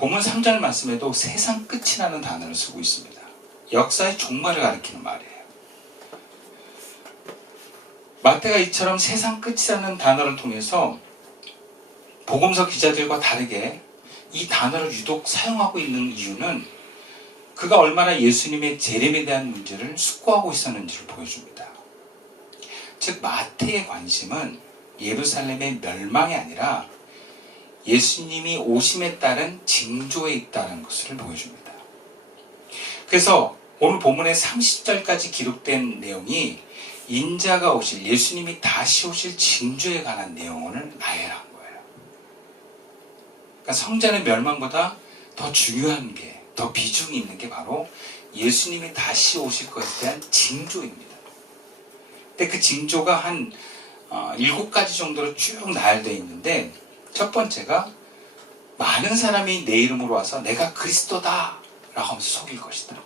본문 3절 말씀에도 세상 끝이라는 단어를 쓰고 있습니다. 역사의 종말을 가리키는 말이에요. 마태가 이처럼 세상 끝이라는 단어를 통해서 복음서 기자들과 다르게 이 단어를 유독 사용하고 있는 이유는 그가 얼마나 예수님의 재림에 대한 문제를 숙고하고 있었는지를 보여줍니다. 즉 마태의 관심은 예루살렘의 멸망이 아니라 예수님이 오심에 따른 징조에 있다는 것을 보여줍니다. 그래서 오늘 본문의 30절까지 기록된 내용이 인자가 오실, 예수님이 다시 오실 징조에 관한 내용을 나열한 거예요. 그러니까 성전의 멸망보다 더 중요한 게, 더 비중이 있는 게 바로 예수님이 다시 오실 것에 대한 징조입니다. 근데 그 징조가 한 7가지 정도로 쭉 나열되어 있는데, 첫 번째가 많은 사람이 내 이름으로 와서 내가 그리스도다 라고 하면서 속일 것이다.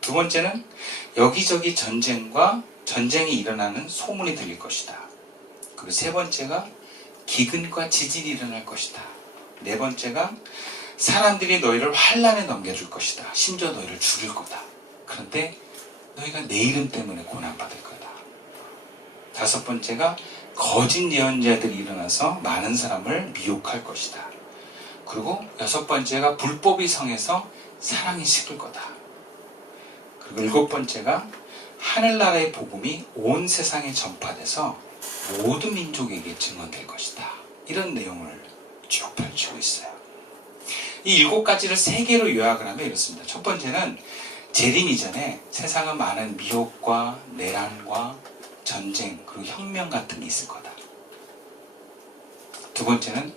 두 번째는 여기저기 전쟁이 일어나는 소문이 들릴 것이다. 그리고 세 번째가 기근과 지진이 일어날 것이다. 네 번째가 사람들이 너희를 환난에 넘겨줄 것이다. 심지어 너희를 죽일 거다. 그런데 너희가 내 이름 때문에 고난받을 거다. 다섯 번째가 거짓 예언자들이 일어나서 많은 사람을 미혹할 것이다. 그리고 여섯 번째가 불법이 성해서 사랑이 식을 거다. 그리고 일곱 번째가 하늘나라의 복음이 온 세상에 전파돼서 모든 민족에게 증언될 것이다. 이런 내용을 쭉 펼치고 있어요. 이 7가지를 3개로 요약을 하면 이렇습니다. 첫 번째는 재림 이전에 세상은 많은 미혹과 내란과 전쟁 그리고 혁명 같은 게 있을 거다. 두 번째는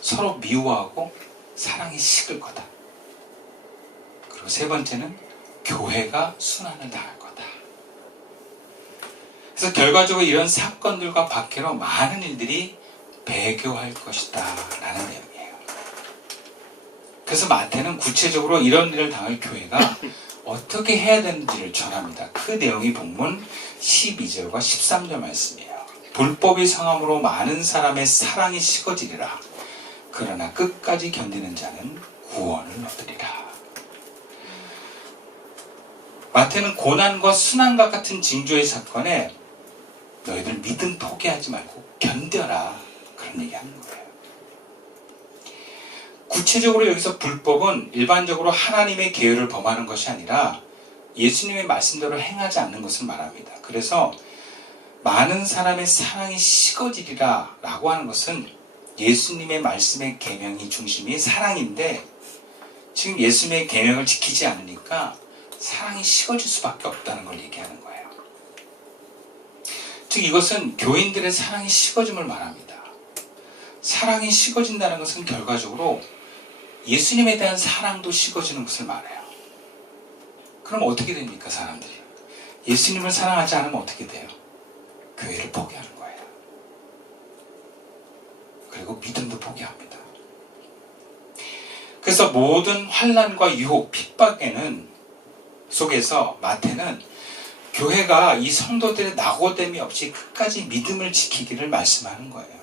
서로 미워하고 사랑이 식을 거다. 그리고 세 번째는 교회가 순환을 당할 거다. 그래서 결과적으로 이런 사건들과 박해로 많은 일들이 배교할 것이다 라는 내용이에요. 그래서 마태는 구체적으로 이런 일을 당할 교회가 어떻게 해야 되는지를 전합니다. 그 내용이 본문 12절과 13절 말씀이에요. 불법이 성함으로 많은 사람의 사랑이 식어지리라. 그러나 끝까지 견디는 자는 구원을 얻으리라. 마태는 고난과 순환과 같은 징조의 사건에 너희들 믿음 포기하지 말고 견뎌라. 그런 얘기하는 거예요. 구체적으로 여기서 불법은 일반적으로 하나님의 계율을 범하는 것이 아니라 예수님의 말씀대로 행하지 않는 것을 말합니다. 그래서 많은 사람의 사랑이 식어지리라 라고 하는 것은 예수님의 말씀의 계명이 중심이 사랑인데 지금 예수님의 계명을 지키지 않으니까 사랑이 식어질 수밖에 없다는 걸 얘기하는 거예요. 즉 이것은 교인들의 사랑이 식어짐을 말합니다. 사랑이 식어진다는 것은 결과적으로 예수님에 대한 사랑도 식어지는 것을 말해요. 그럼 어떻게 됩니까, 사람들이? 예수님을 사랑하지 않으면 어떻게 돼요? 교회를 포기하는 거예요. 그리고 믿음도 포기합니다. 그래서 모든 환난과 유혹, 핍박에는 속에서 마태는 교회가 이 성도들의 낙오됨이 없이 끝까지 믿음을 지키기를 말씀하는 거예요.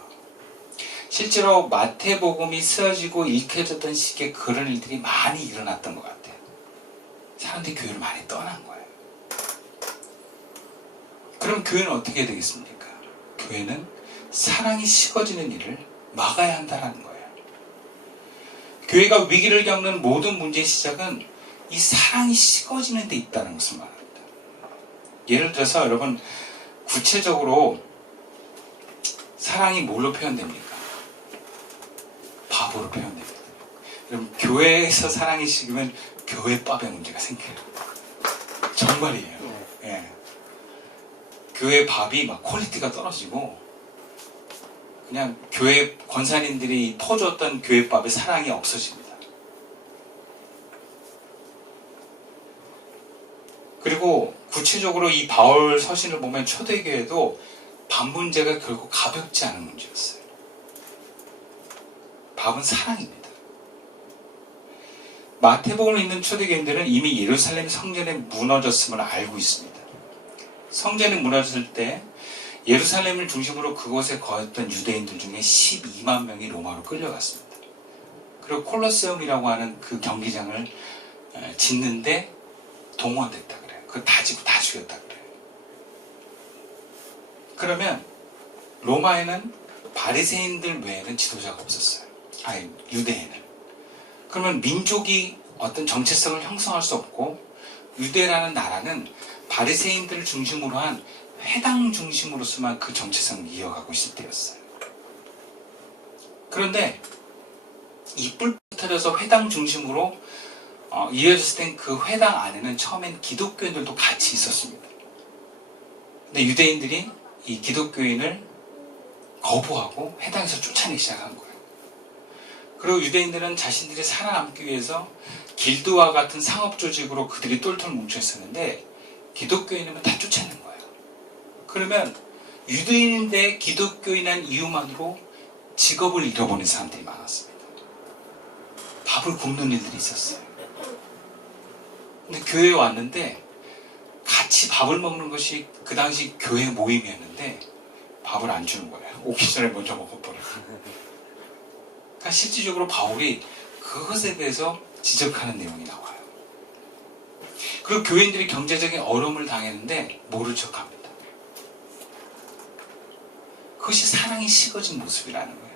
실제로 마태복음이 쓰여지고 읽혀졌던 시기에 그런 일들이 많이 일어났던 것 같아요. 사람들이 교회를 많이 떠난 거예요. 그럼 교회는 어떻게 해야 되겠습니까? 교회는 사랑이 식어지는 일을 막아야 한다는 거예요. 교회가 위기를 겪는 모든 문제의 시작은 이 사랑이 식어지는 데 있다는 것을 말합니다. 예를 들어서 여러분 구체적으로 사랑이 뭘로 표현됩니까? 밥으로 표현됩니다. 여러분 교회에서 사랑이 식으면 교회밥에 문제가 생겨요. 정말이에요. 예. 교회 밥이 막 퀄리티가 떨어지고 그냥 교회 권사님들이 퍼줬던 교회밥의 사랑이 없어집니다. 그리고 구체적으로 이 바울 서신을 보면 초대교회도 밥 문제가 결국 가볍지 않은 문제였어요. 밥은 사랑입니다. 마태복음을 읽는 초대교인들은 이미 예루살렘 성전이 무너졌음을 알고 있습니다. 성전이 무너졌을 때 예루살렘을 중심으로 그곳에 거했던 유대인들 중에 12만 명이 로마로 끌려갔습니다. 그리고 콜로세움이라고 하는 그 경기장을 짓는데 동원됐다 그래요. 그거 다 짓고 다 죽였다 그래요. 그러면 로마에는 바리새인들 외에는 지도자가 없었어요. 아니, 유대에는. 그러면 민족이 어떤 정체성을 형성할 수 없고, 유대라는 나라는 바리새인들을 중심으로 한 회당 중심으로서만 그 정체성을 이어가고 있을 때였어요. 그런데 이 뿔 터져서 회당 중심으로 이어졌을 땐 그 회당 안에는 처음엔 기독교인들도 같이 있었습니다. 근데 유대인들이 이 기독교인을 거부하고 회당에서 쫓아내기 시작한 거예요. 그리고 유대인들은 자신들이 살아남기 위해서 길드와 같은 상업 조직으로 그들이 똘똘 뭉쳐 있었는데 기독교인이면 다 쫓아낸 거예요. 그러면 유대인인데 기독교인한 이유만으로 직업을 잃어버린 사람들이 많았습니다. 밥을 굶는 일들이 있었어요. 근데 교회에 왔는데 같이 밥을 먹는 것이 그 당시 교회 모임이었는데 밥을 안 주는 거예요. 오기 전에 먼저 먹어버려요. 그러니까 실질적으로 바울이 그것에 대해서 지적하는 내용이 나와요. 그리고 교인들이 경제적인 어려움을 당했는데 모른 척합니다. 그것이 사랑이 식어진 모습이라는 거예요.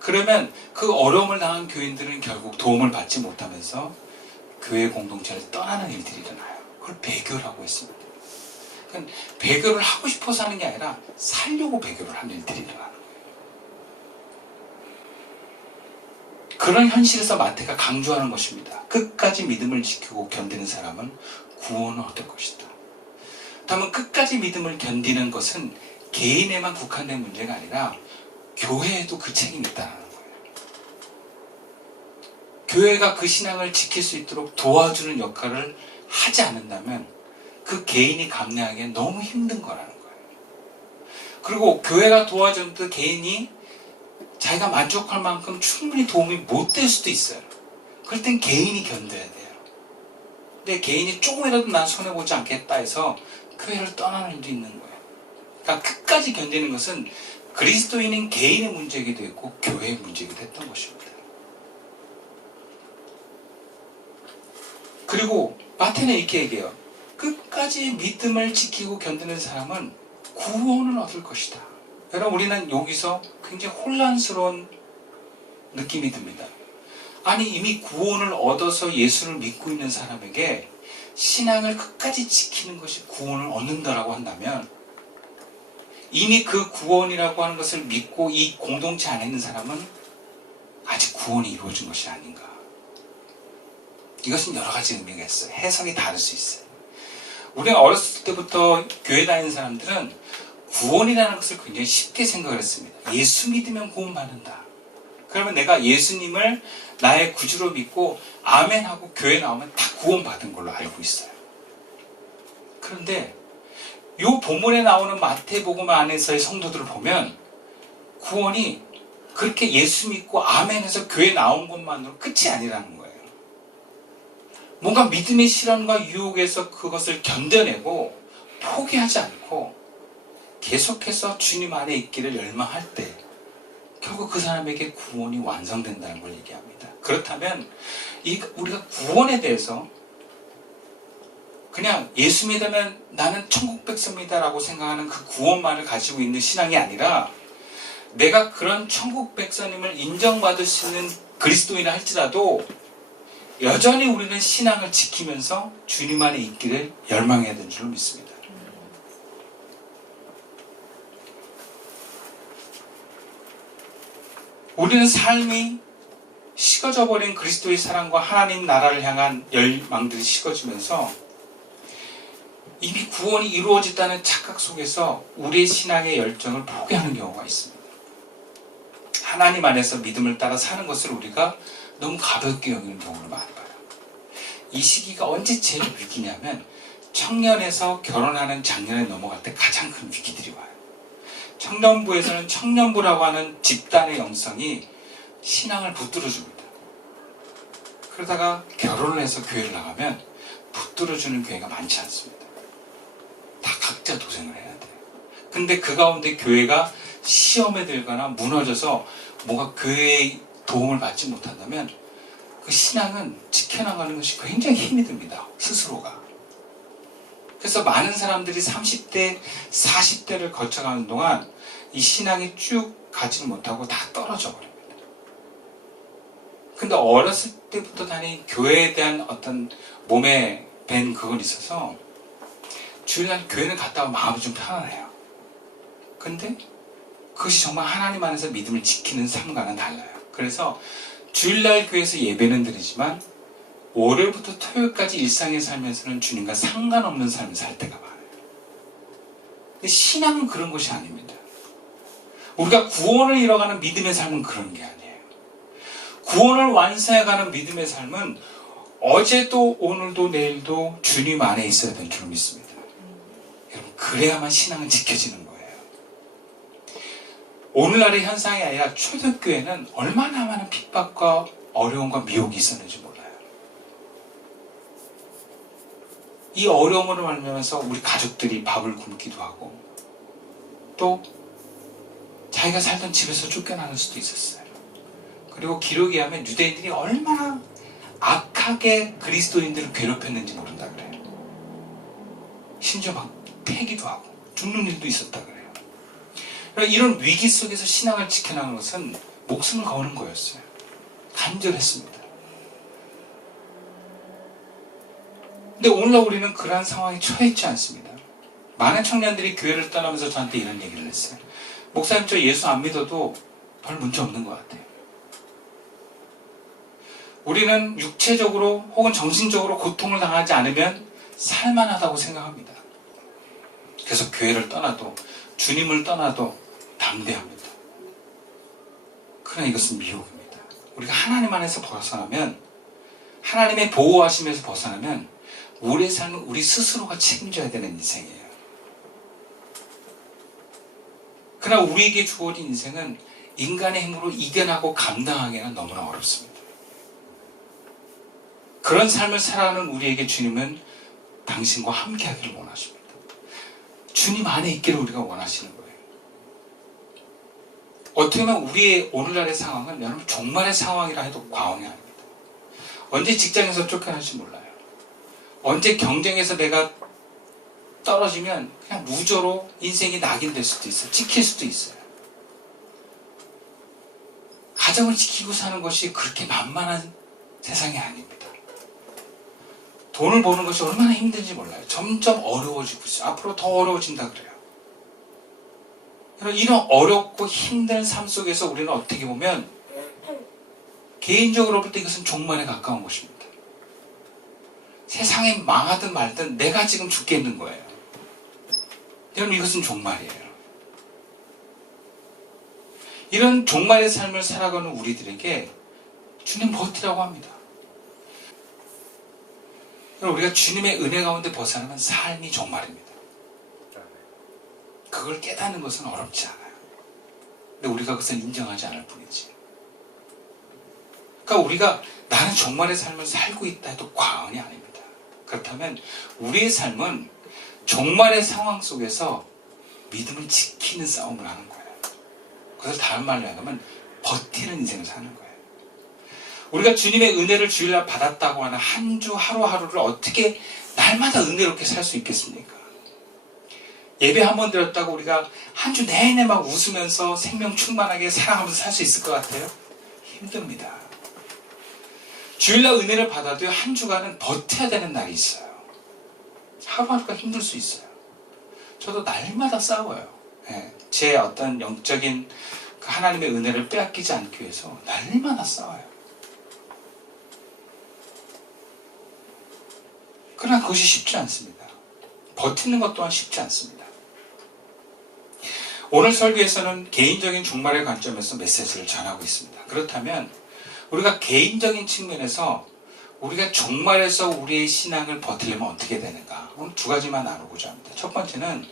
그러면 그 어려움을 당한 교인들은 결국 도움을 받지 못하면서 교회 공동체를 떠나는 일들이 일어나요. 그걸 배교라고 했습니다. 그러니까 배교를 하고 싶어서 하는 게 아니라 살려고 배교를 하는 일들이 일어나는 거예요. 그런 현실에서 마태가 강조하는 것입니다. 끝까지 믿음을 지키고 견디는 사람은 구원을 얻을 것이다. 다만 끝까지 믿음을 견디는 것은 개인에만 국한된 문제가 아니라 교회에도 그 책임이 있다는 거예요. 교회가 그 신앙을 지킬 수 있도록 도와주는 역할을 하지 않는다면 그 개인이 감내하기엔 너무 힘든 거라는 거예요. 그리고 교회가 도와주는 개인이 자기가 만족할 만큼 충분히 도움이 못 될 수도 있어요. 그럴 땐 개인이 견뎌야 돼요. 근데 개인이 조금이라도 난 손해보지 않겠다 해서 교회를 떠나는 일도 있는 거예요. 그러니까 끝까지 견디는 것은 그리스도인인 개인의 문제이기도 했고 교회의 문제이기도 했던 것입니다. 그리고 마태는 이렇게 얘기해요. 끝까지 믿음을 지키고 견디는 사람은 구원을 얻을 것이다. 여러분, 우리는 여기서 굉장히 혼란스러운 느낌이 듭니다. 아니, 이미 구원을 얻어서 예수를 믿고 있는 사람에게 신앙을 끝까지 지키는 것이 구원을 얻는다라고 한다면 이미 그 구원이라고 하는 것을 믿고 이 공동체 안에 있는 사람은 아직 구원이 이루어진 것이 아닌가. 이것은 여러 가지 의미가 있어요. 해석이 다를 수 있어요. 우리가 어렸을 때부터 교회 다니는 사람들은 구원이라는 것을 굉장히 쉽게 생각을 했습니다. 예수 믿으면 구원받는다. 그러면 내가 예수님을 나의 구주로 믿고 아멘하고 교회 나오면 다 구원받은 걸로 알고 있어요. 그런데 이 본문에 나오는 마태복음 안에서의 성도들을 보면 구원이 그렇게 예수 믿고 아멘해서 교회 나온 것만으로 끝이 아니라는 거예요. 뭔가 믿음의 시련과 유혹에서 그것을 견뎌내고 포기하지 않고 계속해서 주님 안에 있기를 열망할 때 결국 그 사람에게 구원이 완성된다는 걸 얘기합니다. 그렇다면 우리가 구원에 대해서 그냥 예수 믿으면 나는 천국 백성이다라고 생각하는 그 구원만을 가지고 있는 신앙이 아니라 내가 그런 천국 백성임을 인정받을 수 있는 그리스도인을 할지라도 여전히 우리는 신앙을 지키면서 주님 안에 있기를 열망해야 되는 줄로 믿습니다. 우리는 삶이 식어져 버린 그리스도의 사랑과 하나님 나라를 향한 열망들이 식어지면서 이미 구원이 이루어졌다는 착각 속에서 우리의 신앙의 열정을 포기하는 경우가 있습니다. 하나님 안에서 믿음을 따라 사는 것을 우리가 너무 가볍게 여기는 경우를 많이 봐요. 이 시기가 언제 제일 위기냐면 청년에서 결혼하는 장년에 넘어갈 때 가장 큰 위기들이 와요. 청년부에서는 청년부라고 하는 집단의 영성이 신앙을 붙들어줍니다. 그러다가 결혼을 해서 교회를 나가면 붙들어주는 교회가 많지 않습니다. 다 각자 도생을 해야 돼요. 근데 그 가운데 교회가 시험에 들거나 무너져서 뭔가 교회의 도움을 받지 못한다면 그 신앙은 지켜나가는 것이 굉장히 힘이 듭니다. 스스로가. 그래서 많은 사람들이 30대, 40대를 거쳐가는 동안 이 신앙이 쭉 가지 못하고 다 떨어져 버립니다. 근데 어렸을 때부터 다닌 교회에 대한 어떤 몸에 밴 그건 있어서 주일날 교회는 갔다 오면 마음이 좀 편안해요. 근데 그것이 정말 하나님 안에서 믿음을 지키는 삶과는 달라요. 그래서 주일날 교회에서 예배는 드리지만 월요일부터 토요일까지 일상에 살면서는 주님과 상관없는 삶을 살 때가 많아요. 근데 신앙은 그런 것이 아닙니다. 우리가 구원을 이뤄가는 믿음의 삶은 그런 게 아니에요. 구원을 완성해가는 믿음의 삶은 어제도 오늘도 내일도 주님 안에 있어야 되는 줄 믿습니다. 여러분, 그래야만 신앙은 지켜지는 거예요. 오늘날의 현상이 아니라 초대교회는 얼마나 많은 핍박과 어려움과 미혹이 있었는지 몰라요. 이 어려움으로 말미암아서 우리 가족들이 밥을 굶기도 하고 또 자기가 살던 집에서 쫓겨나는 수도 있었어요. 그리고 기록에 하면 유대인들이 얼마나 악하게 그리스도인들을 괴롭혔는지 모른다 그래요. 심지어 막 패기도 하고 죽는 일도 있었다 그래요. 이런 위기 속에서 신앙을 지켜나가는 것은 목숨을 거는 거였어요. 간절했습니다. 근데 오늘날 우리는 그러한 상황에 처해있지 않습니다. 많은 청년들이 교회를 떠나면서 저한테 이런 얘기를 했어요. 목사님, 저 예수 안 믿어도 별 문제 없는 것 같아요. 우리는 육체적으로 혹은 정신적으로 고통을 당하지 않으면 살만하다고 생각합니다. 그래서 교회를 떠나도 주님을 떠나도 담대합니다. 그러나 이것은 미혹입니다. 우리가 하나님 안에서 벗어나면, 하나님의 보호하심에서 벗어나면 우리의 삶은 우리 스스로가 책임져야 되는 인생이에요. 그러나 우리에게 주어진 인생은 인간의 힘으로 이겨나고 감당하기는 너무나 어렵습니다. 그런 삶을 살아가는 우리에게 주님은 당신과 함께 하기를 원하십니다. 주님 안에 있기를 우리가 원하시는 거예요. 어떻게 보면 우리의 오늘날의 상황은 여러분 종말의 상황이라 해도 과언이 아닙니다. 언제 직장에서 쫓겨날지 몰라요. 언제 경쟁에서 내가 떨어지면 그냥 무조로 인생이 낙인될 수도 있어요. 찍힐 수도 있어요. 가정을 지키고 사는 것이 그렇게 만만한 세상이 아닙니다. 돈을 버는 것이 얼마나 힘든지 몰라요. 점점 어려워지고 있어요. 앞으로 더 어려워진다 그래요. 이런 어렵고 힘든 삶 속에서 우리는 어떻게 보면 개인적으로 볼 때 이것은 종말에 가까운 것입니다. 세상이 망하든 말든 내가 지금 죽겠는 거예요. 여러분, 이것은 종말이에요. 이런 종말의 삶을 살아가는 우리들에게 주님 버티라고 합니다. 우리가 주님의 은혜 가운데 벗어나면 삶이 종말입니다. 그걸 깨닫는 것은 어렵지 않아요. 근데 우리가 그것을 인정하지 않을 뿐이지. 그러니까 우리가 나는 종말의 삶을 살고 있다 해도 과언이 아닙니다. 그렇다면 우리의 삶은 종말의 상황 속에서 믿음을 지키는 싸움을 하는 거예요. 그래서 다른 말로 하면 버티는 인생을 사는 거예요. 우리가 주님의 은혜를 주일날 받았다고 하는 한 주 하루하루를 어떻게 날마다 은혜롭게 살 수 있겠습니까? 예배 한 번 드렸다고 우리가 한 주 내내 막 웃으면서 생명 충만하게 사랑하면서 살 수 있을 것 같아요? 힘듭니다. 주일날 은혜를 받아도 한 주간은 버텨야 되는 날이 있어요. 하루하루가 힘들 수 있어요. 저도 날마다 싸워요. 제 어떤 영적인 그 하나님의 은혜를 빼앗기지 않기 위해서 날마다 싸워요. 그러나 그것이 쉽지 않습니다. 버티는 것 또한 쉽지 않습니다. 오늘 설교에서는 개인적인 종말의 관점에서 메시지를 전하고 있습니다. 그렇다면 우리가 개인적인 측면에서 우리가 종말에서 우리의 신앙을 버티려면 어떻게 되는가? 오늘 두 가지만 나누고자 합니다. 첫 번째는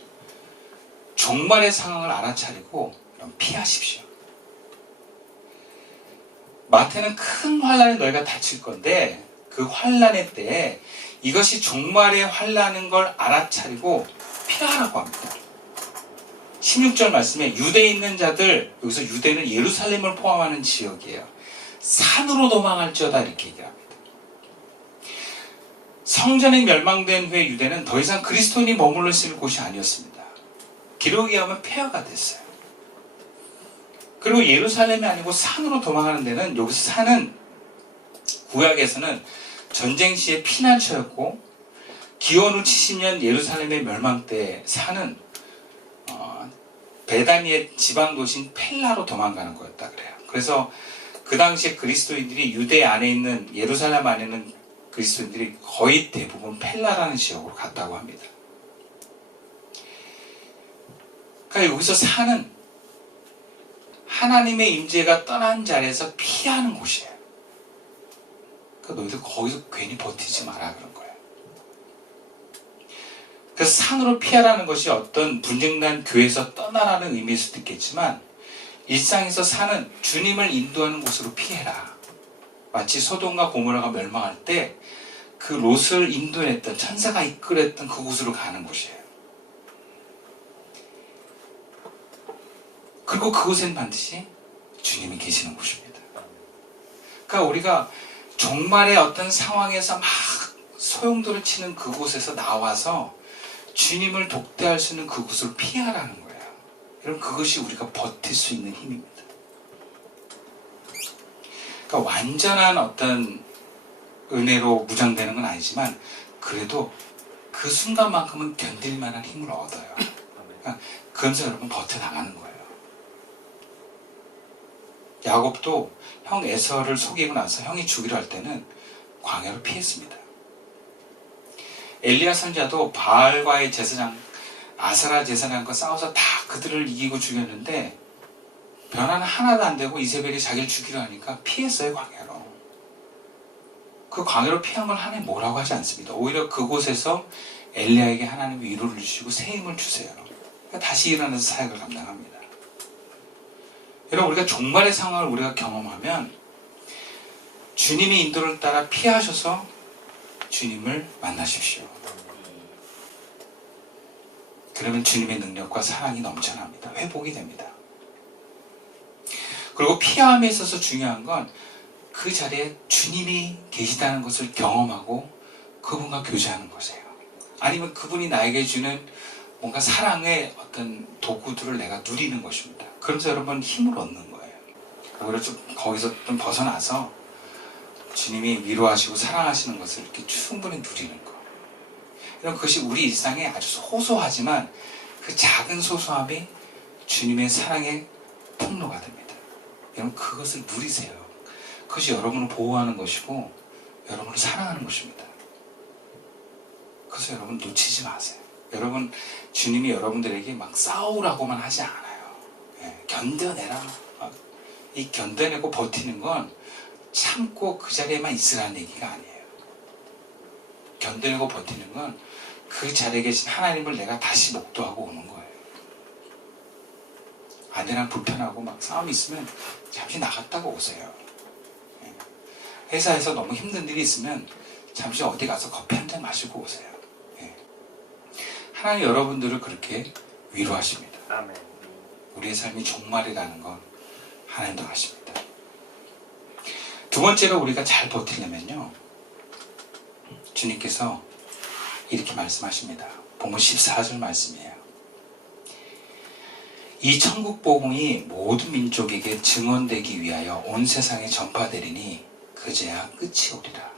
종말의 상황을 알아차리고 피하십시오. 마태는 큰 환난에 너희가 닥칠 건데 그 환난의 때에 이것이 종말의 환난인 걸 알아차리고 피하라고 합니다. 16절 말씀에 유대에 있는 자들, 여기서 유대는 예루살렘을 포함하는 지역이에요. 산으로 도망할지어다 이렇게 얘기합니다. 성전이 멸망된 후에 유대는 더 이상 그리스도인이 머물러 있을 곳이 아니었습니다. 기록에 의하면 폐허가 됐어요. 그리고 예루살렘이 아니고 산으로 도망하는 데는, 여기서 산은 구약에서는 전쟁 시의 피난처였고, 기원 후 70년 예루살렘의 멸망 때 산은 베다니의 지방 도시인 펠라로 도망가는 거였다 그래요. 그래서 그 당시에 그리스도인들이 유대 안에 있는, 예루살렘 안에 있는 그리스도인들이 거의 대부분 펠라라는 지역으로 갔다고 합니다. 그러니까 여기서 산은 하나님의 임재가 떠난 자리에서 피하는 곳이에요. 그러니까 너희들 거기서 괜히 버티지 마라 그런 거예요. 그래서 산으로 피하라는 것이 어떤 분쟁난 교회에서 떠나라는 의미일 수도 있겠지만, 일상에서 산은 주님을 인도하는 곳으로 피해라. 마치 소돔과 고모라가 멸망할 때 그 롯을 인도했던, 천사가 이끌었던 그곳으로 가는 곳이에요. 그리고 그곳엔 반드시 주님이 계시는 곳입니다. 그러니까 우리가 종말의 어떤 상황에서 막 소용돌이를 치는 그곳에서 나와서 주님을 독대할 수 있는 그곳을 피하라는 거예요. 여러분, 그것이 우리가 버틸 수 있는 힘입니다. 그러니까 완전한 어떤 은혜로 무장되는 건 아니지만, 그래도 그 순간만큼은 견딜 만한 힘을 얻어요. 그러니까 그러면서 여러분 버텨나가는 거예요. 야곱도 형 에서를 속이고 나서 형이 죽이려 할 때는 광야로 피했습니다. 엘리야 선지자도 바알과의 제사장, 아사라 제사장과 싸워서 다 그들을 이기고 죽였는데 변화는 하나도 안 되고 이세벨이 자기를 죽이려 하니까 피했어요, 광야로. 그 광야로 피한 걸 하나님 뭐라고 하지 않습니다. 오히려 그곳에서 엘리야에게 하나님이 위로를 주시고 새 힘을 주세요. 그러니까 다시 일어나서 사역을 감당합니다. 여러분, 우리가 종말의 상황을 우리가 경험하면 주님의 인도를 따라 피하셔서 주님을 만나십시오. 그러면 주님의 능력과 사랑이 넘쳐납니다. 회복이 됩니다. 그리고 피함에 있어서 중요한 건 그 자리에 주님이 계시다는 것을 경험하고 그분과 교제하는 것이에요. 아니면 그분이 나에게 주는 뭔가 사랑의 어떤 도구들을 내가 누리는 것입니다. 그러면서 여러분 힘을 얻는 거예요. 그래서 거기서 좀 벗어나서 주님이 위로하시고 사랑하시는 것을 이렇게 충분히 누리는 거. 이런 그것이 우리 일상에 아주 소소하지만 그 작은 소소함이 주님의 사랑의 통로가 됩니다. 여러분, 그것을 누리세요. 그것이 여러분을 보호하는 것이고 여러분을 사랑하는 것입니다. 그래서 여러분 놓치지 마세요. 여러분, 주님이 여러분들에게 막 싸우라고만 하지 않아요. 견뎌내라. 이 견뎌내고 버티는 건 참고 그 자리에만 있으라는 얘기가 아니에요. 견뎌내고 버티는 건 그 자리에 계신 하나님을 내가 다시 목도하고 오는 거예요. 아내랑 불편하고 막 싸움이 있으면 잠시 나갔다가 오세요. 회사에서 너무 힘든 일이 있으면 잠시 어디 가서 커피 한 잔 마시고 오세요. 하나님 여러분들을 그렇게 위로하십니다. 아멘. 우리의 삶이 종말이라는 건 하나님도 아십니다. 두 번째로 우리가 잘 버티려면요, 주님께서 이렇게 말씀하십니다. 본문 14절 말씀이에요. 이 천국 복음이 모든 민족에게 증언되기 위하여 온 세상에 전파되리니 그제야 끝이 오리라.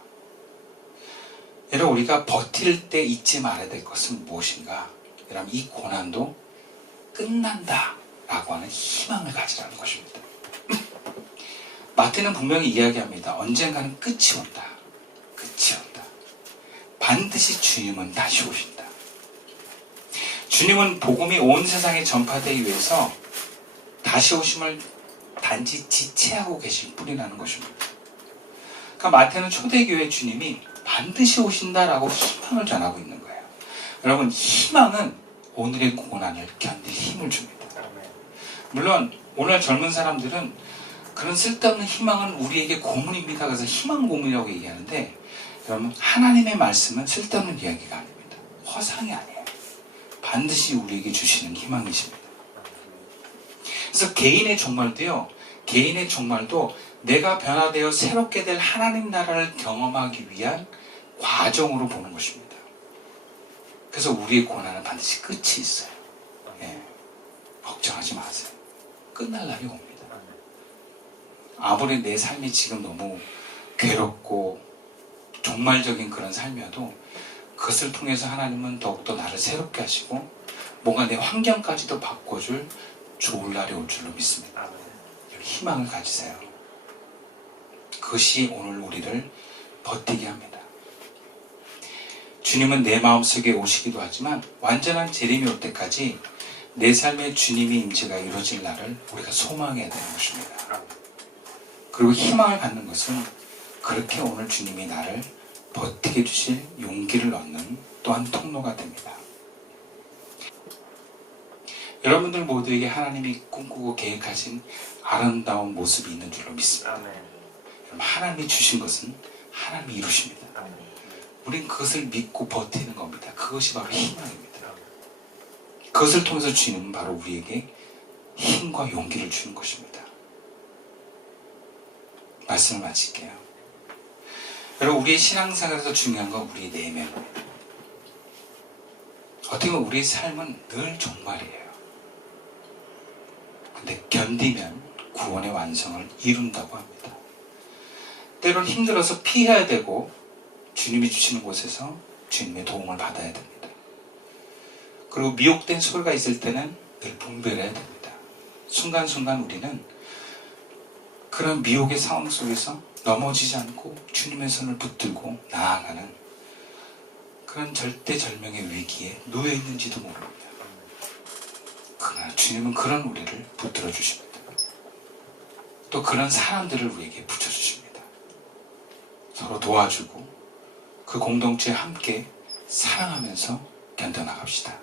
여러분, 우리가 버틸 때 잊지 말아야 될 것은 무엇인가? 여러분, 이 고난도 끝난다 라고 하는 희망을 가지라는 것입니다. 마태는 분명히 이야기합니다. 언젠가는 끝이 온다. 끝이 온다. 반드시 주님은 다시 오신다. 주님은 복음이 온 세상에 전파되기 위해서 다시 오심을 단지 지체하고 계실 뿐이라는 것입니다. 그러니까 마태는 초대교회 주님이 반드시 오신다라고 희망을 전하고 있는 거예요. 여러분, 희망은 오늘의 고난을 견딜 힘을 줍니다. 물론 오늘 젊은 사람들은 그런 쓸데없는 희망은 우리에게 고문입니다. 그래서 희망 고문이라고 얘기하는데, 여러분, 하나님의 말씀은 쓸데없는 이야기가 아닙니다. 허상이 아니에요. 반드시 우리에게 주시는 희망이십니다. 그래서 개인의 종말도요, 개인의 종말도 내가 변화되어 새롭게 될 하나님 나라를 경험하기 위한 과정으로 보는 것입니다. 그래서 우리의 고난은 반드시 끝이 있어요. 예. 걱정하지 마세요. 끝날 날이 옵니다. 아무리 내 삶이 지금 너무 괴롭고 종말적인 그런 삶이어도 그것을 통해서 하나님은 더욱더 나를 새롭게 하시고 뭔가 내 환경까지도 바꿔줄 좋은 날이 올 줄로 믿습니다. 희망을 가지세요. 그것이 오늘 우리를 버티게 합니다. 주님은 내 마음속에 오시기도 하지만 완전한 재림이 올 때까지 내 삶에 주님의 임재가 이루어질 날을 우리가 소망해야 되는 것입니다. 그리고 희망을 갖는 것은 그렇게 오늘 주님이 나를 버티게 해주실 용기를 얻는 또한 통로가 됩니다. 여러분들 모두에게 하나님이 꿈꾸고 계획하신 아름다운 모습이 있는 줄로 믿습니다. 여러분, 하나님이 주신 것은 하나님이 이루십니다. 우린 그것을 믿고 버티는 겁니다. 그것이 바로 희망입니다. 그것을 통해서 주님은 바로 우리에게 힘과 용기를 주는 것입니다. 말씀을 마칠게요. 여러분, 우리의 신앙생활에서 중요한 건 우리의 내면입니다. 어떻게 보면 우리의 삶은 늘 종말이에요. 근데 견디면 구원의 완성을 이룬다고 합니다. 때론 힘들어서 피해야 되고 주님이 주시는 곳에서 주님의 도움을 받아야 됩니다. 그리고 미혹된 소리가 있을 때는 늘 분별해야 됩니다. 순간순간 우리는 그런 미혹의 상황 속에서 넘어지지 않고 주님의 손을 붙들고 나아가는 그런 절대절명의 위기에 놓여 있는지도 모릅니다. 그러나 주님은 그런 우리를 붙들어 주십니다. 또 그런 사람들을 우리에게 붙여주십니다. 서로 도와주고 그 공동체에 함께 사랑하면서 견뎌나갑시다.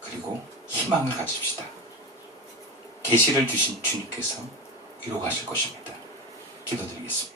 그리고 희망을 가집시다. 계시를 주신 주님께서 이루어 가실 것입니다. 기도드리겠습니다.